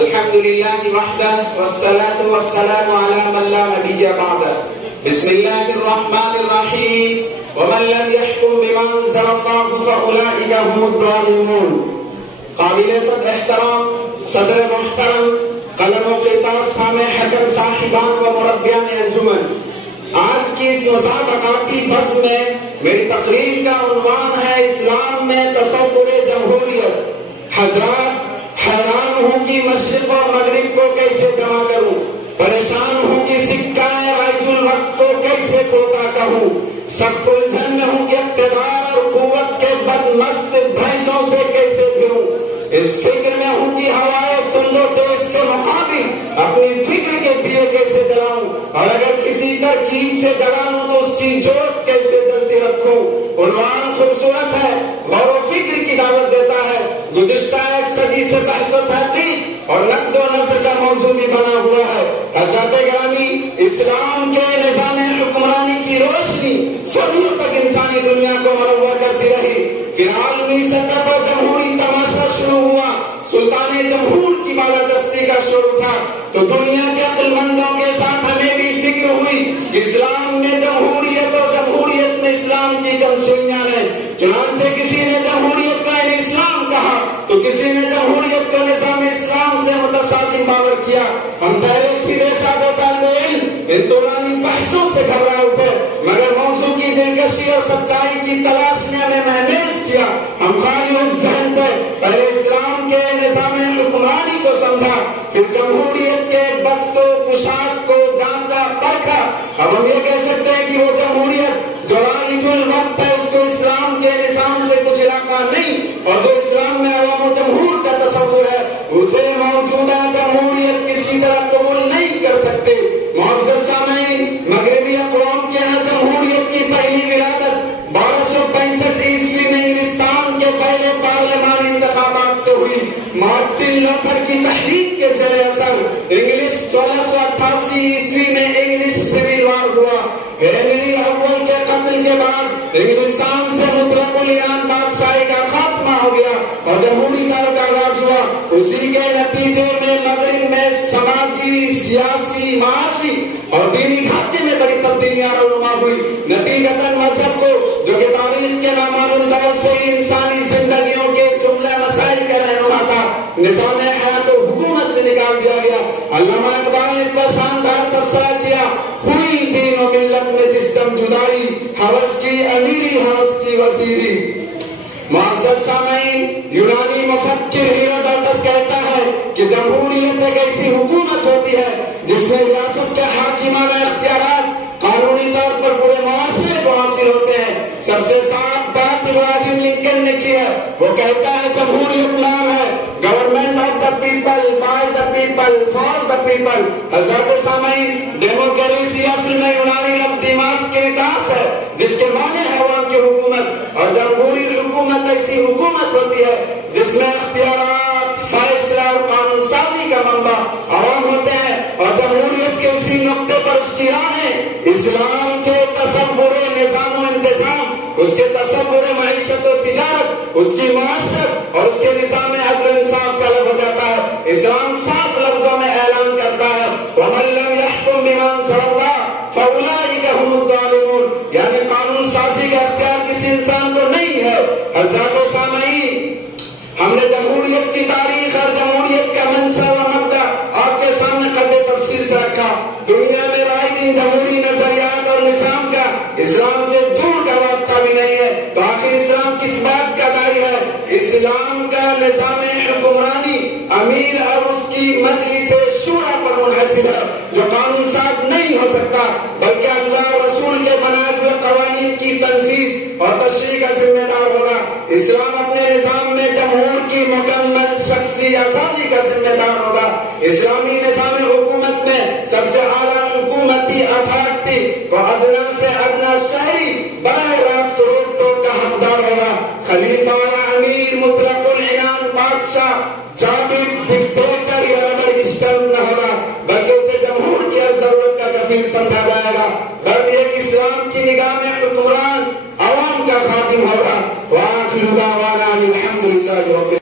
الحمد لله وحده والصلاة والسلام على من لا نبي بعده. بسم الله الرحمن الرحيم. ومن لم يحكم بما أنزل الله فأولئك هم الظالمون. قابل صد احترام صدر محترم قلم و قرطاس میں حکم صاحبان و مربیان انجمن، آج کی اس مسابقاتی بحث میں میری تقریر کا عنوان ہے اسلام میں تصور جمہوریت. حضرات، حیران ہوں کہ مشرق اور مغرب کو کیسے جمع کروں، پریشان ہوں کہ سکہ رائج الوقت کو کیسے ٹوٹا کہوں، سخت الجھن میں ہوں کہ اقتدار اور قوت کے بدمست بھینسوں سے کیسے پھروں. اس فکر میں ہوں کہ ہوائے تند و تیز کے مقابل اپنی فکر کے دیے کیسے جلاؤں، اور اگر کسی ترکیب سے جلا لوں تو اس کی جوت کیسے جلتی رکھوں. عنوان خوبصورت ہے، غور و فکر کی دعوت دیتا ہے. گزشتہ ایک صدی سے بحث و تحقیق اور نقد و نظر کا موضوع بھی بنا ہوا ہے. حضرات گرامی، اسلام کے نظام حکمرانی کی روشنی صدیوں تک انسانی دنیا کو منور کرتی رہی. پھر عالمی سطح پر جمہوری تماشا شروع ہوا، سلطان جمہور کی بالادستی کا شور اٹھا تو دنیا کے عقل مندوں کے ساتھ ہمیں بھی فکر ہوئی اسلام میں جمہوریت اور جمہوریت میں اسلام کی کم سنیاں ہیں. چنانچہ کسی نے جمہوریت کا اسلام کہا تو کسی نے جمہوریت کو نظام اسلام سے متصادم باور کیا. ہم پہلے سیدھے سادے طالب علم ان دورانی بحثوں سے گھبرا اٹھے، مگر موضوع کی دلکشی اور سچائی کی تلاش نے ہمیں محمیز کیا. ہم خالی اس ذہن پہ پہلے اسلام کے نظام حکمرانی کو سمجھا، پھر جمہوریت کے بست و کشاد کو جانچا پرکھا. اب ہم یہ کہہ سکتے ہیں کہ وہ جمہوریت جو رائج الوقت ہے اس کو اسلام کے نظام سے کچھ علاقہ نہیں، اور جو اسلام میں عوام و جمہور کا تصور ہے اسے موجودہ جمہوریت کسی طرح قبول نہیں کر سکتے. معزز سامعین، مغربی اقوام کے ہاں جمہوریت کی پہلی ولادت 1265 عیسوی میں انگلستان کے پہلے پارلیمانی انتخابات سے ہوئی. مارٹن لوتھر کی تحریک کے زیر اثر انگلش 1688 عیسوی میں انگلش سیویل وار ہوا. ہنری اول کے قتل کے بعد انگلستان سے مطلق العنان بادشاہی کا خاتمہ ہو گیا اور جمہوری دور کا آغاز ہوا. اسی کے نتیجے میں مغرب میں سماجی، سیاسی، معاشی اور دینی ڈھانچے میں بڑی تبدیلیاں رونما ہوئی. نتیجتاً مذہب کو، جو کہ تاریخ کے نامعلوم دور سے ہی انسانی زندگیوں کے جملہ مسائل کا رہنما تھا، نظام حیات و حکومت سے نکال دیا گیا. علامہ اقبال نے اس پر شاندار تبصرہ کیا: ہوئی دین و ملت میں جس دم جدائی، ہوس کی امیری ہوس کی وزیری. معزز سامعین، یونانی مفکر ہیروڈوٹس کہتا ہے کہ جمہوریت ایک ایسی حکومت ہوتی ہے جس میں ریاست کے حاکمانہ اختیارات قانونی طور پر پورے معاشرے کو حاصل ہوتے ہیں. سب سے صاف بات ابراہیم لنکن نے کی ہے. وہ کہتا ہے جمہوریت نام ہے government of the people, by the people, for the people. حضرات سامعین، ڈیموکریسی اصل میں یونانی لفظ ڈیماس کے ڈاس ہے جس کے معنی ہے عوام کی حکومت، اور جمہوری حکومت ایسی حکومت ہوتی ہے جس میں اختیارات، فیصلہ اور قانون سازی کا منبع عوام ہوتے ہیں. اور جمہوریت کے اسی نقطے پر اس کی راہیں اسلام کے تصور نظام و انتظام، اس کے تصور معیشت و تجارت، اس کی معاشرت اور اس کے نظام عدل و انصاف سے الگ ہو جاتا ہے. اسلام صاف لفظوں میں اعلان کرتا ہے: وَمَن لَّمْ يَحْكُم بِمَا أَنزَلَ اللَّهُ فَأُولَٰئِكَ هُمُ الظَّالِمُونَ. یعنی قانون سازی کا اختیار کسی انسان کو نہیں ہے. حضرات و سامعین، ہم نے جمہوریت کی تاریخ اور جمہوریت کا منشا و مبدا آپ کے سامنے قدر تفصیل سے رکھا. دنیا میں رائجین جمہوری نظریات اور نظام کا اسلام سے دور کا واسطہ بھی نہیں ہے. تو آخر اسلام کس بات کا داعی ہے؟ اسلام کا نظام حکمرانی امیر اور اس کی مجلس شورا پر منحصر ہے، جو قانون ساز نہیں ہو سکتا بلکہ اللہ اور رسول کے بنائے ہوئے قوانین کی تنفیذ اور تشریح کا ذمہ دار ہوگا. اسلام اپنے نظام میں جمہور کی مکمل شخصی آزادی کا ذمہ دار ہوگا. اسلامی نظام حکومت میں سب سے اعلیٰ حکومتی اتھارٹی کو ادنا سے ادنا شہری براہ راست روک ٹوک کا حقدار ہوگا. خلیفہ یا امیر مطلق العنان بادشاہ جابر ڈکٹیٹر یا ربر اسٹمپ نہ ہوگا، بلکہ اسے جمہور کی ضرورت کا کفیل سمجھا جائے گا. غرض یہ کہ اسلام کی نگاہ میں حکمران عوام کا خادم ہوگا. وآخر دعوانا الحمدللہ رب